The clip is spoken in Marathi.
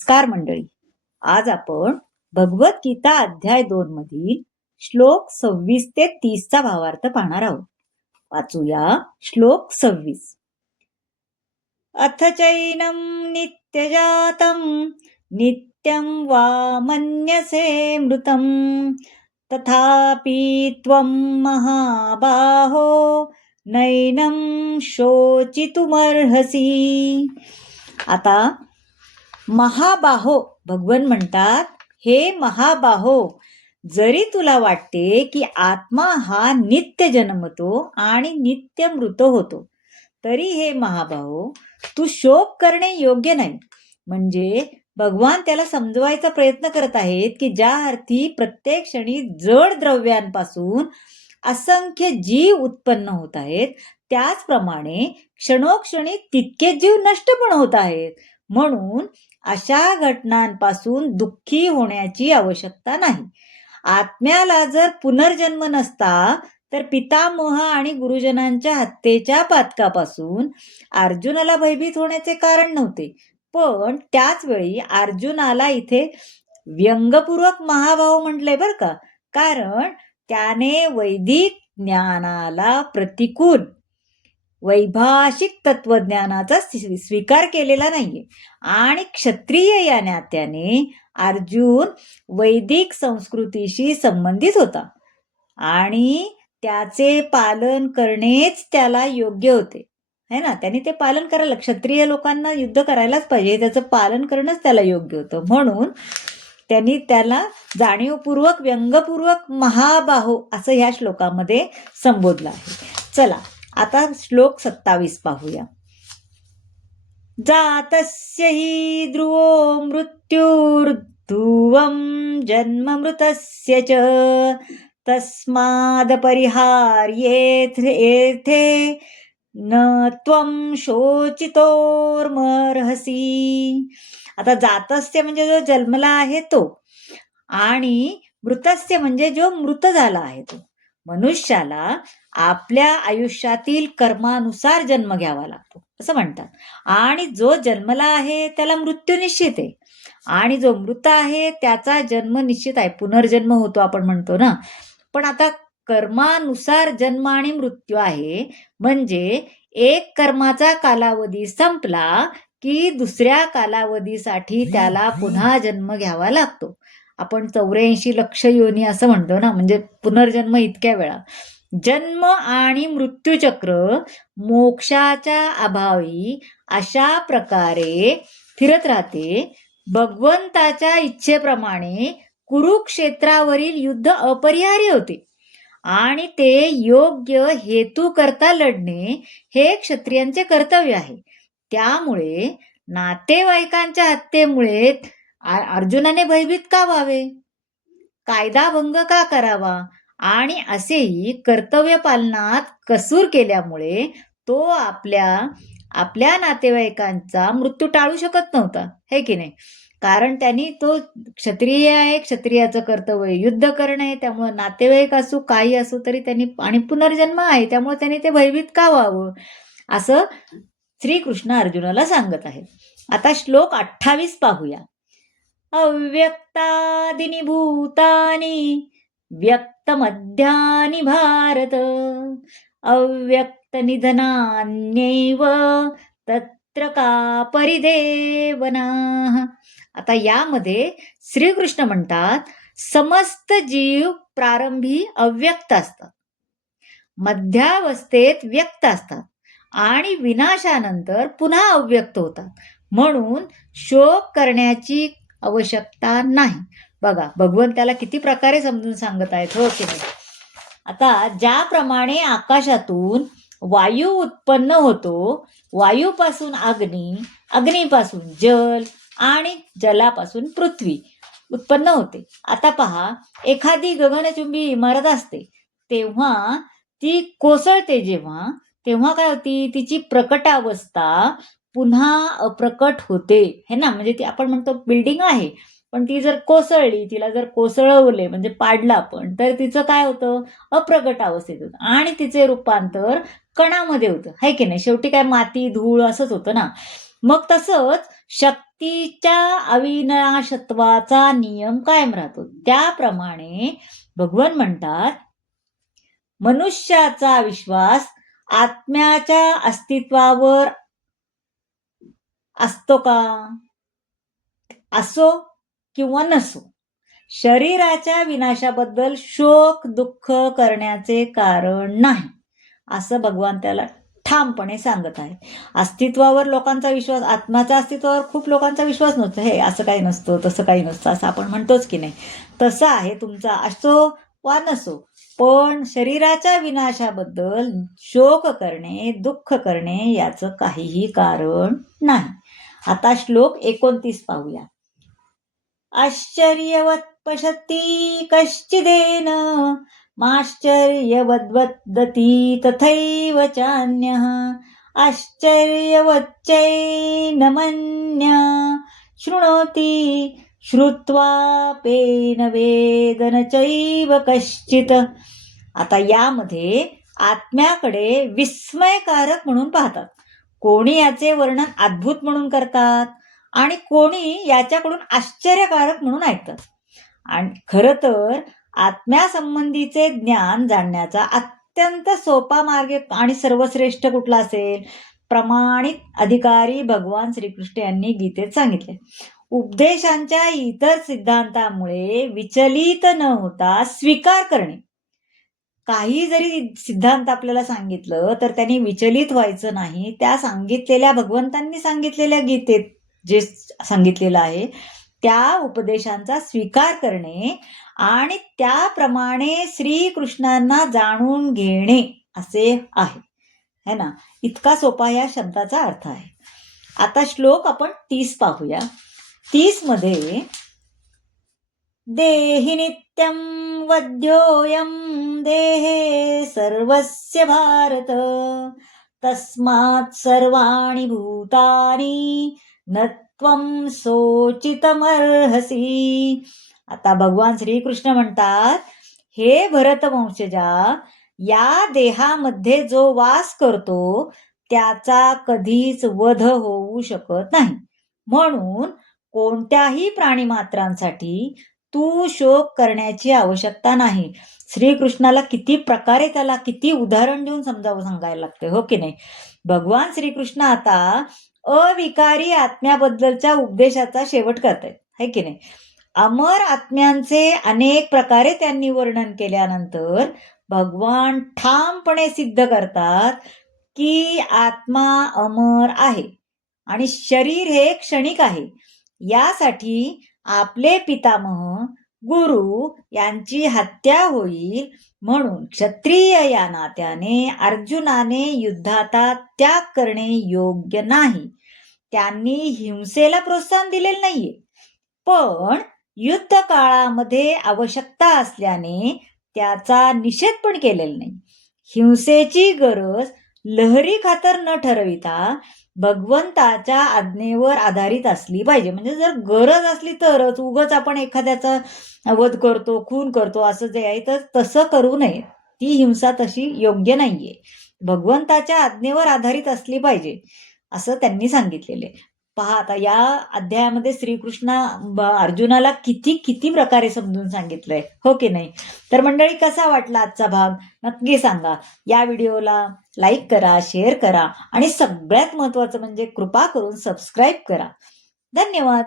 नमस्कार मंडळी. आज आपण भगवद्गीता अध्याय 2 मधील श्लोक 26 ते 30 चा भावार्थ पाहणार आहोत. वाचूया श्लोक 26. अथ चैनं नित्यजातं नित्यं वा मन्यसे मृतं तथापि त्वं महाबाहो नैनं शोचितुमर्हसि. आता महाबाहो भगवान म्हणतात, हे महाबाहो, जरी तुला वाटते की आत्मा हा नित्य जन्मतो आणि नित्य मृत होतो, तरी हे महाबाहो तू शोक करणे योग्य नाही. म्हणजे भगवान त्याला समजवायचा प्रयत्न करत आहेत की ज्या अर्थी प्रत्येक क्षणी जड द्रव्यांपासून असंख्य जीव उत्पन्न होत आहेत, त्याचप्रमाणे क्षणोक्षणी तितकेच जीव नष्ट पण होत आहेत. म्हणून अशा घटनांपासून दुःखी होण्याची आवश्यकता नाही. आत्म्याला जर पुनर्जन्म नसता तर पितामह आणि गुरुजनांच्या हत्येच्या पातकापासून अर्जुनाला भयभीत होण्याचे कारण नव्हते. पण त्याच वेळी अर्जुनाला इथे व्यंगपूर्वक महाभाव म्हटलंय बर का, कारण त्याने वैदिक ज्ञानाला प्रतिकूल वैभाषिक तत्वज्ञानाचा स्वीकार केलेला नाहीये आणि क्षत्रिय या नात्याने अर्जुन वैदिक संस्कृतीशी संबंधित होता आणि त्याचे पालन करणेच त्याला योग्य होते, है ना. त्यांनी ते पालन करायला, क्षत्रिय लोकांना युद्ध करायलाच पाहिजे, त्याचं पालन करणंच त्याला योग्य होतं. म्हणून त्यांनी त्याला जाणीवपूर्वक व्यंगपूर्वक महाबाहो असं ह्या श्लोकामध्ये संबोधलं आहे. चला आता श्लोक 27 पाहूया. जातस्य हि ध्रुवो मृत्युर्ध्रुवं जन्म मृतस्य च तस्माद परिहार्येथे न त्वं शोचितोर्मर्हसि. आता जातस्य म्हणजे जो जन्मला आहे तो, आणि मृतस्य म्हणजे जो मृत झाला आहे तो. मनुष्याला आपल्या आयुष्यातील कर्मानुसार जन्म घ्यावा लागतो असं म्हणतात. आणि जो जन्मला आहे त्याला मृत्यू निश्चित आहे, आणि जो मृत आहे त्याचा जन्म निश्चित आहे, पुनर्जन्म होतो आपण म्हणतो ना. पण आता कर्मानुसार जन्म आणि मृत्यू आहे, म्हणजे एक कर्माचा कालावधी संपला की दुसऱ्या कालावधीसाठी त्याला पुन्हा जन्म घ्यावा लागतो. आपण 84 लक्ष योनी असं म्हणतो ना, म्हणजे पुनर्जन्म इतक्या वेळा. जन्म आणि मृत्यूचक्र मोक्षाच्या अभावी अशा प्रकारे फिरत राहते. भगवंताच्या इच्छेप्रमाणे कुरुक्षेत्रावरील युद्ध अपरिहार्य होते आणि ते योग्य हेतू करता लढणे हे क्षत्रियांचे कर्तव्य आहे. त्यामुळे नातेवाईकांच्या हत्येमुळे अर्जुनाने भयभीत का व्हावे, कायदा भंग का करावा, आणि असेही कर्तव्य पालनात कसूर केल्यामुळे तो आपल्या नातेवाईकांचा मृत्यू टाळू शकत नव्हता, हे की नाही. कारण त्यांनी तो क्षत्रिय आहे, क्षत्रियाचं कर्तव्य युद्ध करणे, त्यामुळे नातेवाईक असो काही असो तरी त्यांनी, आणि पुनर्जन्म आहे त्यामुळे त्यांनी ते भयभीत का व्हावं असं श्रीकृष्ण अर्जुनाला सांगत आहे. आता श्लोक 28 पाहूया. अव्यक्तादिनी भूतानि व्यक्तमध्यानि भारत अव्यक्तनिधनान्यैव तत्र का परिदेवनाः. आता यामध्ये श्रीकृष्ण म्हणतात, समस्त जीव प्रारंभी अव्यक्त असतात, मध्यावस्थेत व्यक्त असतात आणि विनाशानंतर पुन्हा अव्यक्त होतात. म्हणून शोक करण्याची आवश्यकता नाही. बघा भगवान त्याला किती प्रकारे समजून सांगत आहेत, हो की नाही. आता ज्याप्रमाणे आकाशातून वायू उत्पन्न होतो, वायूपासून अग्नी, अग्नीपासून जल आणि जलापासून पृथ्वी उत्पन्न होते. आता पहा, एखादी गगनचुंबी इमारत असते तेव्हा ती कोसळते, तेव्हा काय होती, तिची प्रकटावस्था पुन्हा अप्रकट होते, हे ना. म्हणजे ती आपण म्हणतो बिल्डिंग आहे, पण ती जर कोसळली, तिला जर कोसळवले म्हणजे पाडलं आपण, तर तिचं काय होतं, अप्रकट अवस्थेत होतं आणि तिचे रूपांतर कणामध्ये होतं, है की नाही. शेवटी काय माती धूळ असंच होतं ना. मग तसंच सृष्टीच्या अविनाशत्वाचा नियम कायम राहतो. त्याप्रमाणे भगवान म्हणतात, मनुष्याचा विश्वास आत्म्याच्या अस्तित्वावर असतो का? असो किंवा नसो, शरीराच्या विनाशाबद्दल शोक दुःख करण्याचे कारण नाही, असं भगवान त्याला ठामपणे सांगत आहे. अस्तित्वावर लोकांचा विश्वास, आत्म्याच्या अस्तित्वावर खूप लोकांचा विश्वास नसतो. हे असं काही नसतं, तसं काही नसतं, असं आपण म्हणतोच की नाही. तसं आहे तुमचा, असो वा नसो, पण शरीराच्या विनाशाबद्दल शोक करणे, दुःख करणे याचं काहीही कारण नाही. आता श्लोक 29 पाहूया. आश्चर्यवत् पश्यति कश्चिदेन माश्चर्यवद्वदति तथैव चान्यः आश्चर्यवच्चैनमन्य शृणोति श्रुत्वापेन वेदन चैव कश्चित्. आता यामध्ये आत्म्याकडे विस्मयकारक म्हणून पाहतात, कोणी याचे वर्णन अद्भुत म्हणून करतात आणि कोणी याच्याकडून आश्चर्यकारक म्हणून ऐकतात. आणि खरं तर आत्म्यासंबंधीचे ज्ञान जाणण्याचा अत्यंत सोपा मार्ग आणि सर्वश्रेष्ठ कुठला असेल? प्रमाणित अधिकारी भगवान श्रीकृष्ण यांनी गीतेत सांगितले. उपदेशांच्या इतर सिद्धांतामुळे विचलित न होता स्वीकार करणे. काही जरी सिद्धांत आपल्याला सांगितलं तर त्यांनी विचलित व्हायचं नाही. त्या सांगितलेल्या, भगवंतांनी सांगितलेल्या गीतेत जे सांगितलेलं आहे त्या उपदेशांचा स्वीकार करणे आणि त्याप्रमाणे श्रीकृष्णांना जाणून घेणे असे आहे, है ना. इतका सोपा या शब्दाचा अर्थ आहे. आता श्लोक आपण 30 पाहूया. 30 मध्ये देहि नित्यं वध्योऽयं देहे सर्वस्य भारत तस्मात् सर्वाणि भूतानि न त्वं शोचितमर्हसि. आता भगवान श्रीकृष्ण म्हणतात, हे भरतवंशजा, या देहामध्ये जो वास करतो त्याचा कधीच वध होऊ शकत नाही. म्हणून कोणत्याही प्राणीमात्रांसाठी तू शोक करण्याची आवश्यकता नाही. श्रीकृष्णाला किती प्रकारे, त्याला किती उदाहरण देऊन सांगायला लागते, हो की नाही. भगवान श्रीकृष्ण आता अविकारी आत्म्याबद्दलच्या उपदेशाचा शेवट करतायत, है की नाही. अमर आत्म्यांचे अनेक प्रकारे त्यांनी वर्णन केल्यानंतर भगवान ठामपणे सिद्ध करतात की आत्मा अमर आहे आणि शरीर हे क्षणिक आहे. यासाठी आपले पितामह गुरु यांची हत्या होईल म्हणून क्षत्रिय या नात्याने अर्जुनाने युद्धाचा त्याग करणे योग्य नाही. त्यांनी हिंसेला प्रोत्साहन दिलेले नाहीये, पण युद्ध काळामध्ये आवश्यकता असल्याने त्याचा निषेध पण केलेला नाही. हिंसेची गरज लहरी खातर न ठरविता भगवंताच्या आज्ञेवर आधारित असली पाहिजे. म्हणजे जर गरज असली तरच उगाच आपण एखाद्याचा वध करतो, खून करतो, असं जे आहे तर तसं करू नये. ती हिंसा तशी योग्य नाहीये. भगवंताच्या आज्ञेवर आधारित असली पाहिजे असं त्यांनी सांगितलेले. पहा आता या अध्यायामध्ये श्रीकृष्ण अर्जुनाला किती किती प्रकारे समजून सांगितलंय, हो की नाही. तर मंडळी, कसा वाटला आजचा भाग नक्की सांगा. या व्हिडिओला लाईक करा, शेअर करा आणि सगळ्यात महत्वाचं म्हणजे कृपा करून सबस्क्राईब करा. धन्यवाद.